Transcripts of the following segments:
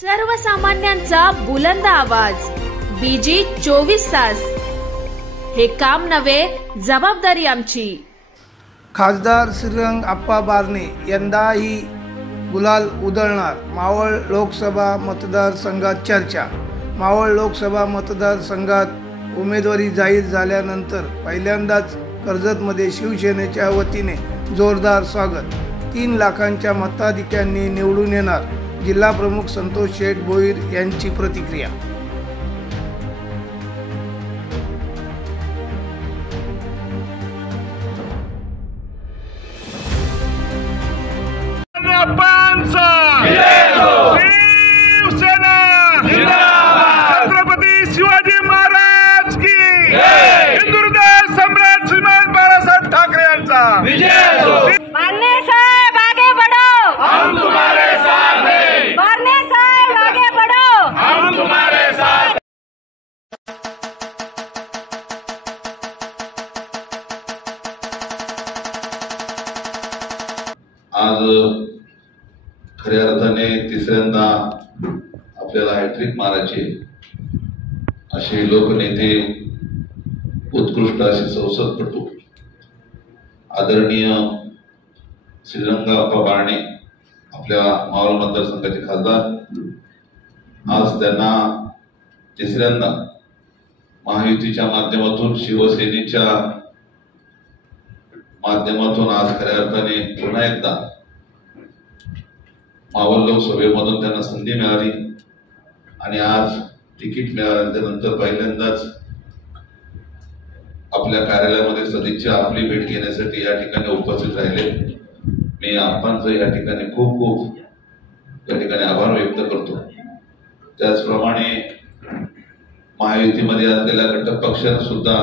सर्वसामान्यांचा बुलंद आवाज, बीजी 24 तास. हे काम नव्हे, जबाबदारी आमची. खासदार श्रीरंग आप्पा बारणे यंदाही गुलाल उधळणार. मावळ लोकसभा मतदारसंघात चर्चा. मावळ लोकसभा मतदारसंघात उमेदवारी जाहीर झाल्यानंतर पहिल्यांदाच कर्जतमध्ये शिवसेनेच्या वतीने जोरदार स्वागत. 3 लाखांच्या मताधिक्यांनी निवडून येणार. जिल्हा प्रमुख संतोष शेठ भोईर यांची प्रतिक्रिया. छत्रपती शिवाजी महाराज की हिंदुहृदय सम्राट श्रीमान बाळासाहेब ठाकरे यांचा विजय. बारणे साहेब आगे बढ़ो, हम तुम्हारे साथ हैं. बारणे साहेब आगे बढ़ो, हम तुम्हारे साथ. आज खऱ्या अर्थाने तिसऱ्यांदा आपल्याला हॅट्रिक मारायचे असे लोकनेते, उत्कृष्ट असे संसदपटू आदरणीय श्रीरंग आप्पा बारणे आपल्या मावळ मतदारसंघाचे खासदार, आज त्यांना तिसऱ्यांदा महायुतीच्या माध्यमातून, शिवसेनेच्या माध्यमातून आज खऱ्या अर्थाने पुन्हा एकदा मावळ लोकसभेमधून त्यांना संधी मिळाली आणि आज तिकीट मिळाल्यानंतर पहिल्यांदाच आपल्या कार्यालयामध्ये सदिच्छा आपली भेट घेण्यासाठी या ठिकाणी उपस्थित राहिले. मी आप्पांचं या ठिकाणी खूप खूप या ठिकाणी आभार व्यक्त करतो. त्याचप्रमाणे महायुतीमध्ये असलेल्या घटक पक्षांना सुद्धा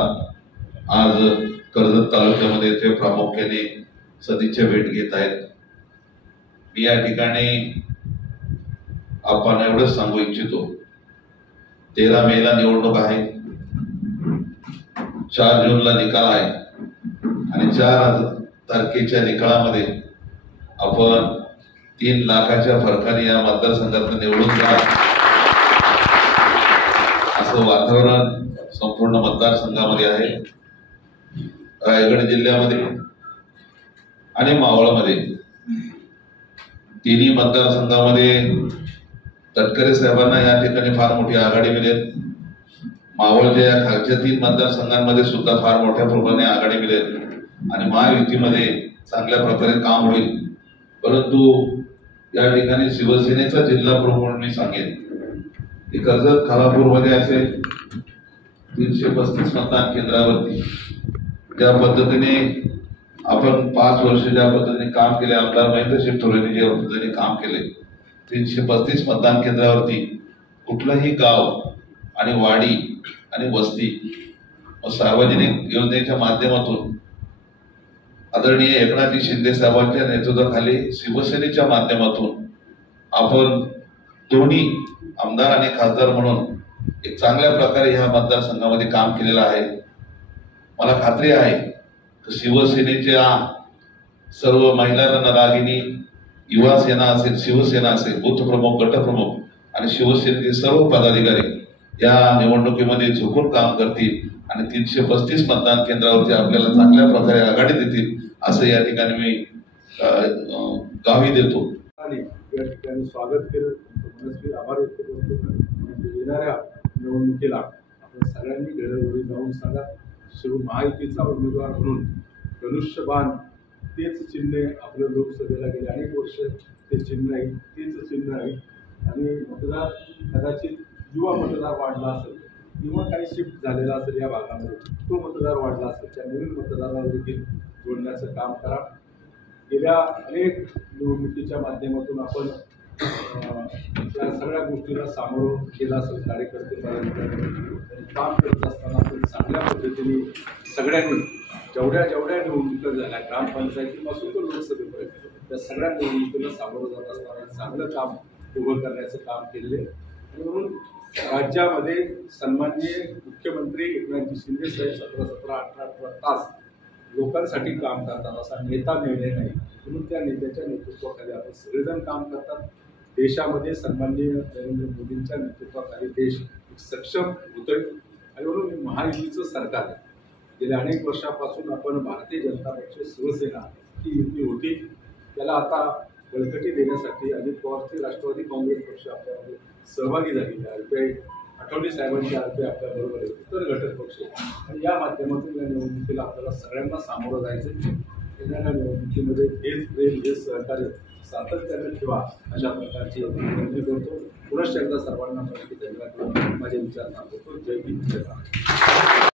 आज कर्जत तालुक्यामध्ये ते प्रामुख्याने सदिच्छा भेट घेत आहेत. मी या ठिकाणी आपण एवढंच सांगू इच्छितो, 13 मेला निवडणूक आहे, 4 जूनला निकाल आहे आणि 4 तारखेच्या निकालामध्ये आपण 3 लाखाच्या फरकाने या मतदारसंघात निवडून जा असं वातावरण संपूर्ण मतदारसंघामध्ये आहे. रायगड जिल्ह्यामध्ये आणि मावळमध्ये तिन्ही मतदारसंघामध्ये तटकरे साहेबांना या ठिकाणी फार मोठी आघाडी मिळेल. मावळच्या या खालच्या 3 मतदारसंघांमध्ये सुद्धा फार मोठ्या प्रमाणे आघाडी मिळेल आणि महायुतीमध्ये चांगल्या प्रकारे काम होईल. परंतु या ठिकाणी शिवसेनेचा जिल्हा प्रमुख म्हणून मी सांगेन की कर्जत खालापूरमध्ये असेल 335 मतदान केंद्रावरती ज्या पद्धतीने आपण 5 वर्ष ज्या पद्धतीने काम केले, आमदार महेंद्र शिवतोरेंनी ज्या पद्धतीने काम केले, 335 मतदान केंद्रावरती कुठलंही गाव आणि वाडी आणि वस्ती सार्वजनिक योजनेच्या माध्यमातून आदरणीय एकनाथजी शिंदे साहेबांच्या नेतृत्वाखाली शिवसेनेच्या माध्यमातून आपण दोन्ही आमदार आणि खासदार म्हणून एक चांगल्या प्रकारे ह्या मतदारसंघामध्ये काम केलेलं आहे. मला खात्री आहे की शिवसेनेच्या सर्व महिला रणरागिणी, युवा सेना असेल, शिवसेना असेल, बूथ प्रमुख, गटप्रमुख आणि शिवसेनेचे सर्व पदाधिकारी या निवडणुकीमध्ये झुकून काम करतील आणि 335 मतदान केंद्रावरती आपल्याला चांगल्या प्रकारे आघाडी देतील असं या ठिकाणी मी गावी देतो. या ठिकाणी स्वागत केलं, मनस्वी आभार व्यक्त करतो. येणाऱ्या निवडणुकीला आपण सगळ्यांनी घरोघरी जाऊन सांगा, महायुतीचा उमेदवार म्हणून धनुष्यबाण तेच चिन्ह आपलं लोकसभेला गेले अनेक वर्ष ते चिन्ह आहे, तेच चिन्ह आहे आणि मतदार कदाचित युवा मतदार वाढला असेल किंवा काही शिफ्ट झालेला असेल या भागामध्ये, तो मतदार वाढला असेल, त्या नवीन मतदाराला देखील जोडण्याचं काम करा. गेल्या अनेक निवडणुकीच्या माध्यमातून आपण त्या सगळ्या गोष्टीला सामोरं गेला असेल. कार्यकर्ते काम करत असताना आपण चांगल्या पद्धतीने सगळ्यांनी जेवढ्या निवडणुका झाल्या, ग्रामपंचायतीपासून तर लोकसभेपर्यंत, त्या सगळ्या निवडणुकीला सामोरं जात असताना चांगलं काम उभं करण्याचं काम केले. म्हणून राज्यामध्ये सन्माननीय मुख्यमंत्री एकनाथजी शिंदे साहेब 17-18 तास लोकांसाठी काम करतात, असा नेता मिळणे नाही. म्हणून त्या नेत्याच्या नेतृत्वाखाली आपण सगळेजण काम करतात. देशामध्ये सन्माननीय नरेंद्र मोदींच्या नेतृत्वाखाली देश एक सक्षम होतोय आणि म्हणून महायुतीचं सरकार आहे. गेल्या अनेक वर्षापासून आपण भारतीय जनता पक्ष शिवसेना ही युती होती, त्याला आता बळकटी देण्यासाठी अजित पवारचे राष्ट्रवादी काँग्रेस पक्ष आपल्यामध्ये सहभागी झालेले आहे. आठवले साहेबांची आरपी आपल्याबरोबर आहे, इतर घटक पक्ष आणि या माध्यमातून या निवडणुकीला आपल्याला सगळ्यांना सामोरं जायचं. येणाऱ्या निवडणुकीमध्ये हेच प्रेम हेच सहकार्य सातत्याने ठेवा अशा प्रकारची विनंती करतो. पुनश्च एकदा सर्वांना धन्यवाद माझे विचार सांगतो. जय भीम, जय भारत.